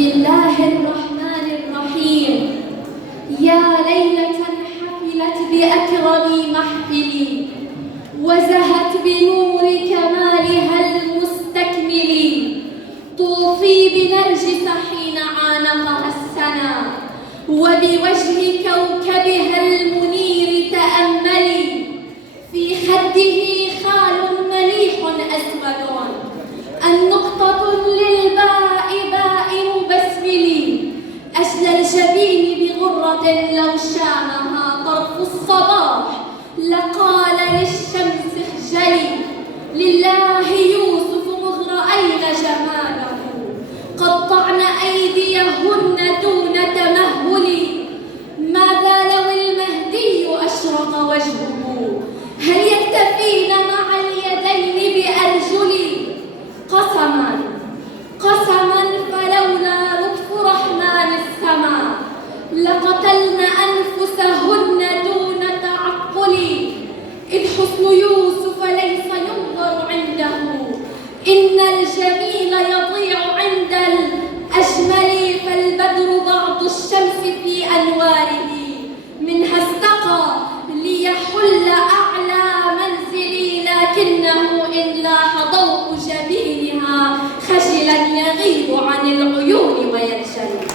الله الرحمن الرحيم. يا ليلة حفلت بأكرم محفل وزهت بنور كمالها المستكمل، طوفي بنرجس حين عانقها السنا وبوجه كوكبها المنير تأملي، في خده خال مليح أسود النقطة للباء باء مبسمل، أجل الجبين بغرة لو شامها طرف الصباح لقال للشمس اخجلي، لله يوسف مذ رأين جماله قطعن أيديهن دون تمهل، ماذا لو المهدي أشرق وجهه هل يكتفين مع اليدين بأرجلي، قسما فلولا لطف رحمن السماء لقتلن أنفسهن دون تعقل، إذ حسن يوسف ليس ينظر عنده إن الجميل يضيع عند الأجمل، فالبدر بعض الشمس في أنواره منها استقى ليحل أعلى منزلي، لكنه إن لاح ضوء جبينها خجلا يغيب عن العيون وينشل.